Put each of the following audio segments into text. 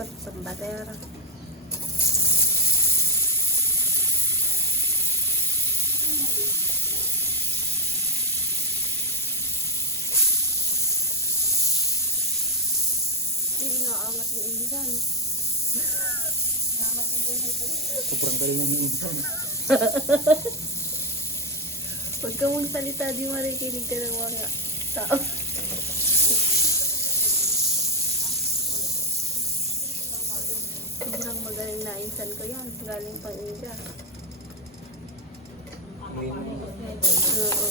dapat pambater. Inaangat yung insan. Sobrang galing ng insan. Huwag ka mong salita, di marikinig ka ng mga tao. Sobrang magaling na insan ko yan. Galing pang India. Oo.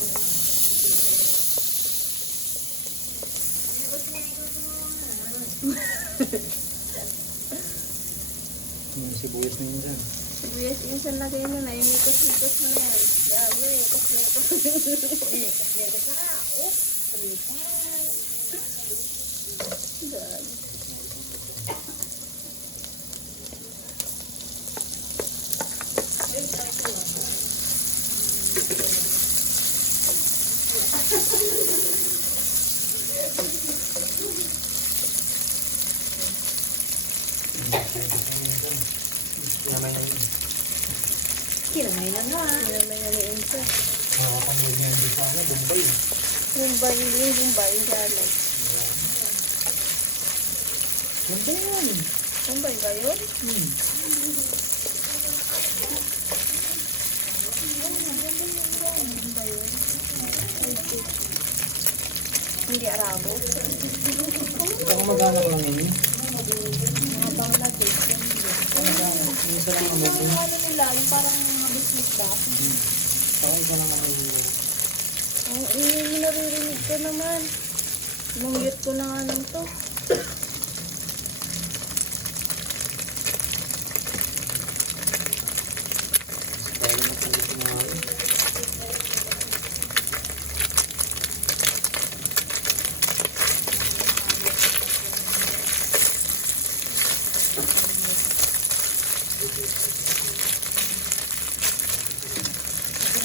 Yung sibuyas na insan. Sibuyas insan na kayo na. Imikos-mikos mo na yan. Yan, imikos-mikos. Imikos na nga. Oh, tripas. God. Kinamay na nga. Kinamay na ni insan. Nakakapamilya niya hindi sa ano, Bombay. Bombay, hindi yung Bombay. Gano'n. Bombay yan. Bombay ba yun? Bombay yun. Hindi Arabo. Ito kung mag-anak lang yun. Mga Bangladesh. Isa lang ang mag-anak. Ano nila, yung parang mga business ba? Saka isa lang ang Ang ingay mo naririnig ko naman. Mumute ko na nga lang to. Kaya naman kung gusto na ako.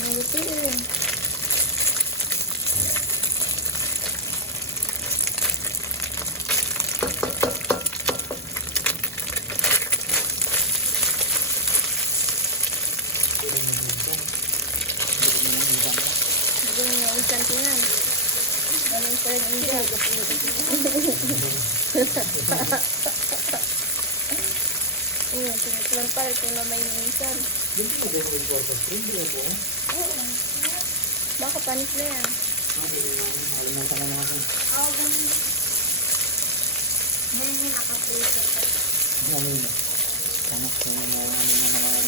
Mumute eh. Ganyan yung insan ko yan. Galing sa India. Ayun, siniplan pa. Ito na may insan. Hindi ko din yung purpose cream. Hindi ko. Oo. Baka panis na yan. Nakalimutan ko na ako. Oo, ganun. Ngayon yung nakaprito. Ano yun? Anak ko na ano na mga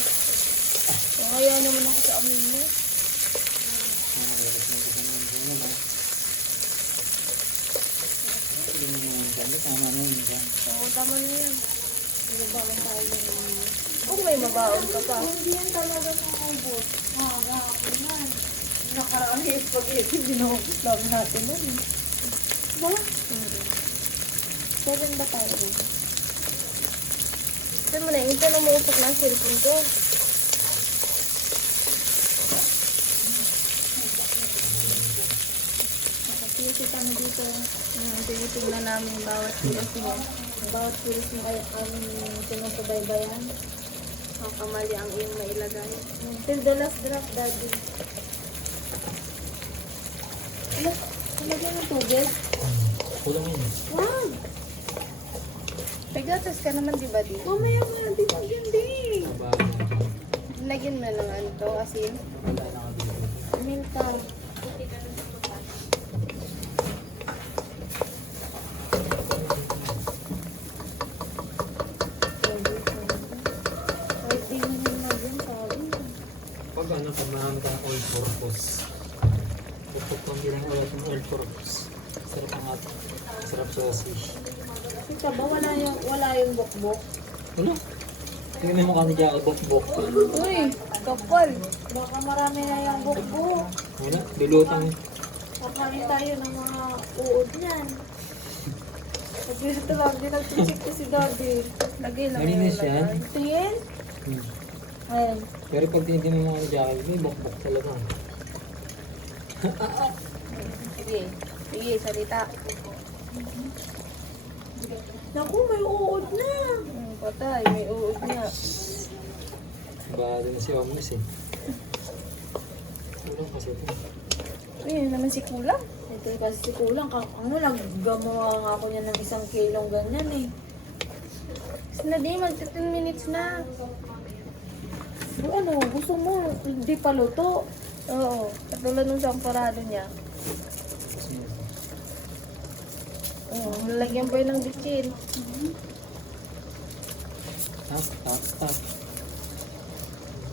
Kaya naman ako sa amin mo. Tama na yun. Oo, tama na yan. Mababaon tayo ng kung may mabaon ka pa. Hindi yan talaga maubos. Nga ako yan. Nakaraan yung spaghetti, binukos lang natin nun. Ba? Seven ba tayo rin? Saan mo na, ito na maupok na ang cellphone ko. Nakapiyasi kami dito. Tingnan namin bawat kilos mo. Bawat kilos mo ay aming sinusubaybayan. Kamali ang iyong mailagay. Till the last drop, daddy. Ano? Lagyan ng tubig? Kulang yun. Wow! Pagatas ka naman, di ba, di? Mamaya nga, di ba, hindi. Lagyan mo ng ano to, asin. Milka. Pag ano, pag marami kang oil purpose. Pupuk kang bilang ulit ng oil purpose. Sarap ang ato. Sarap sausage. Ika ba, wala yung bokbok? Ano? Tingnan mo kami dyan, bok-bok. Uy, kapal. Baka marami na yung bokbok. Ano? Lulutang. Kakain tayo ng mga uod niyan. Pag-dito lang, di nagtusik ko si daddy. Lagay lang Malinis yan? Tingin? Ayun. Pero pag tinitin mo mga dyan, may bok-bok talaga. Sige. Sige, salita. Naku, may uod na. Patay, may uod na. Baka din si Omnis eh. Kulang kasi ito. Ayun naman si Kulang. Ito kasi si Kulang. Naggamawa nga ako niya ng 1 kilong ganyan eh. Na di, mag-10 minutes na. Ano, gusto mo, hindi pa luto. Oo, katulad nung samparado niya. Kasi ito. Oo, lalagyan pa yun ng bitchin. Tap, tap, tap.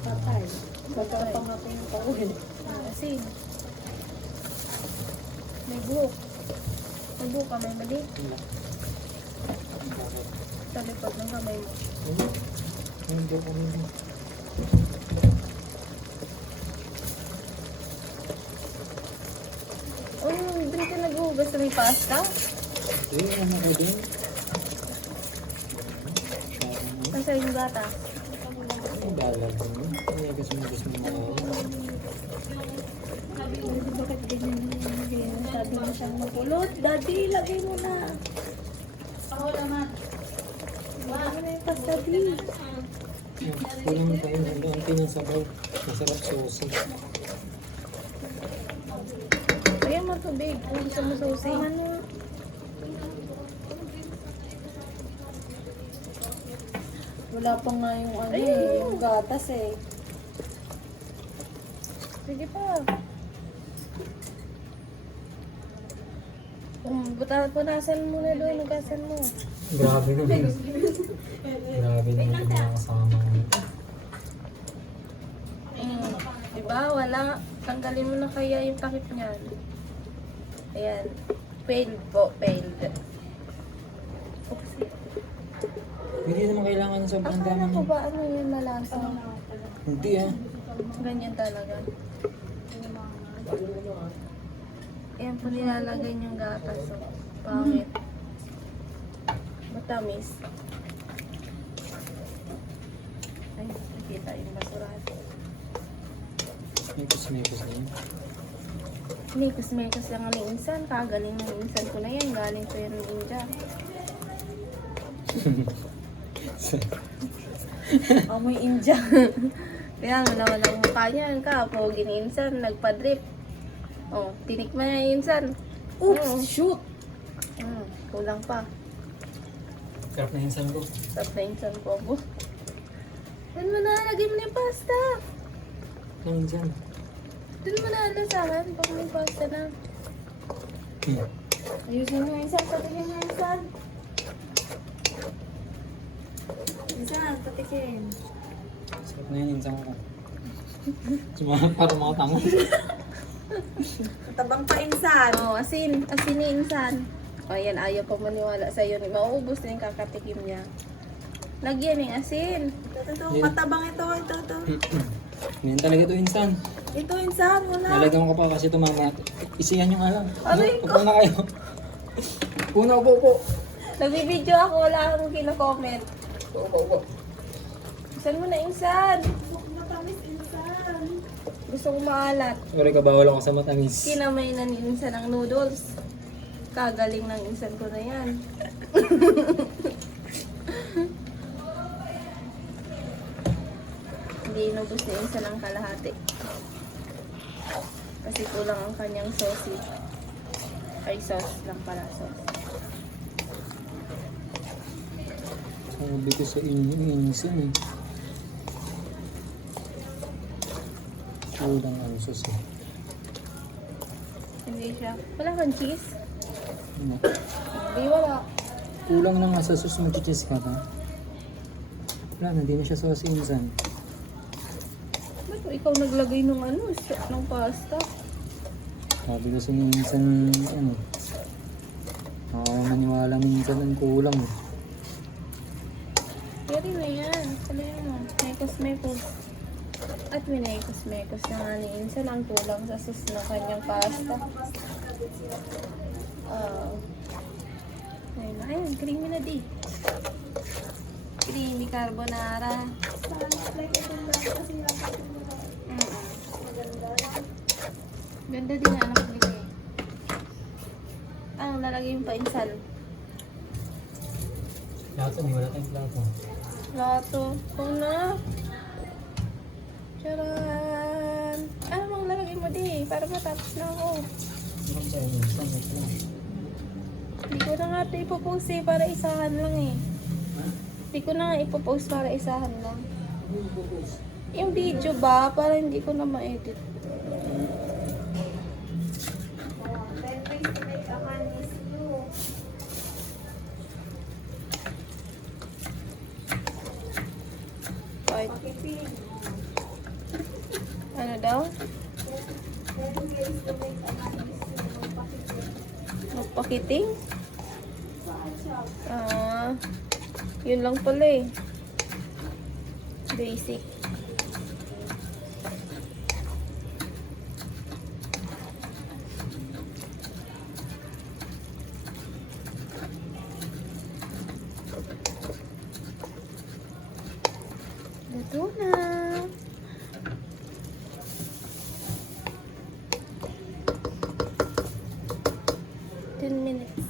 Patay. Magkapangako yung tawin. Asin. May buhok. May buhok ka, may mali. Wala. Bakit? Sa likod ng kamay mo. Ano? Hindi ko nila. Doon ka naghuhugas sa may pasta? Hindi, ano ko din? Kasi yung gata. Ang dalag ko mo. Kaya kasi mo gusto mo Bakit ganyan yun? Sabi mo siyang mapulot. Daddy, lagay mo na. Ako naman. Lagay mo na yung pasta, di. kulang pa yun. Ang pinasabaw. Masarap sauce. Ayan mo tubig. Kung gusto mo susi. Ano? Wala pa nga yung ano eh, yung gatas eh. Sige pa. Punasan mo na doon. Hugasan mo. Grabe naman. Grabe naman yung mga kasama ko. Diba? Wala. Tanggalin mo na kaya yung takip niyan. Ayan. Failed po. Failed. Oopsie. Hindi naman kailangan ng sobrang dami Akala ko niya. ba ano yung malasa? Hindi ah. Ganyan talaga. Ayan po nilalagay yung gatas. So, pangit. Matamis. Ay, nakita yung basurahan. Mekos-mekos na yun. Mekos-mekos lang ang insan. Kagaling ng insan ko na yan. Galing ko yung India. Amoy India. Kaya wala ng mukha niyan ka. Pogi ni insan. Nagpa-drip. Oh, tinikman niya yung insan. Oops, shoot! Kulang pa. Sarap na yung ko. Sarap na insan ko. Doon mo na. Lagay mo na yung pasta. Yung dyan. Doon mo na alasahan. Pag may pasta na. Ayusin mo yung isang, patikin mo yung isang. Isang, patikin. Sarap na yung insan ko. Sumahat para mga tango. Tabang pa insan. Oh, asin. Asin ni insan. O, yan. Ayaw pa maniwala sa'yo. Mauubos na yung kakatikim niya. Lagyan ng asin. Ito, Yeah. matabang ito. Ganyan talaga ito insan. Ito insan, wala. Nalagyan ko pa kasi ito mamaya. Isiyan yung alam. Aray ko. Upo na kayo. Una, upo. Nagbibideo ako. Wala akong kino-comment. Upo. Saan mo na insan? Matamis insan. Gusto kong maalat. Sorry ka, bawal ako sa matamis. Kinamay na ni insan ang noodles. Kagaling ng insan ko na yan. Hindi inubos ni insan ang kalahati. Kasi kulang ang kanyang sauce. Ay, sauce lang pala. Sauce. Sabi ko sa inyo, insan eh. Kulang ang sauce eh. Hindi siya. Wala kang cheese? Ano? Hindi, wala. Kulang na nga sa sauce, mag-cheese ka ba? Wala na, hindi na siya sauce insan. Ba't ikaw naglagay ng ano? Ng pasta? Sabi ko sa minsan, ano, maniwala minsan ang kulang eh. Pero na yan. Pala mo. Mekos-mekos. At minekos-mekos na nga ni insan ang kulang sa sauce ng kanyang pasta. Ayun, creamy na di. Creamy carbonara. Ganda din ang anak nila eh. Lalagay yung painsan. Plato, may wala tayong plato. Plato. Ikaw na. Charan! Ano bang lalagay mo di? Para matapos na ako. Ano tayo? Minsan, ito lang. Hindi ko na nga ito ipopost eh, para isahan lang eh. Hindi ko na nga ipopost para isahan lang. Yung video ba? Para hindi ko na ma-edit. Right. Ano daw? Magpakiting? Yun lang pala eh. Basic. Luto na. Minutes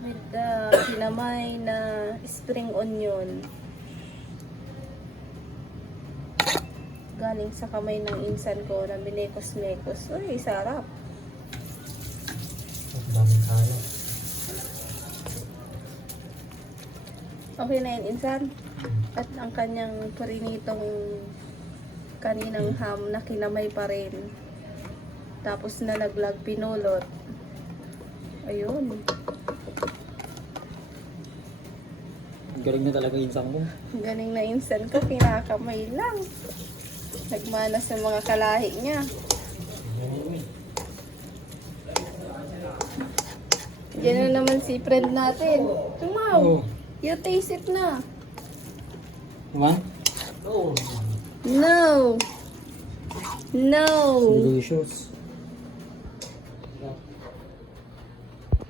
with the kinamay na spring onion galing sa kamay ng insan ko na binekos-mekos. Uy, sarap. Ang daming kaya. Okay na yun, insan. At ang kanyang parinitong kaninang ham na kinamay pa rin. Tapos nalaglag, pinulot. Ayun. Ang galing na talaga yung ko. Ang galing na insan ko, kinakamay lang. Nagmana sa mga kalahi niya. Diyan na naman si friend natin. Tumaw! Oh. You taste it na. One? Oh. No! No! Delicious.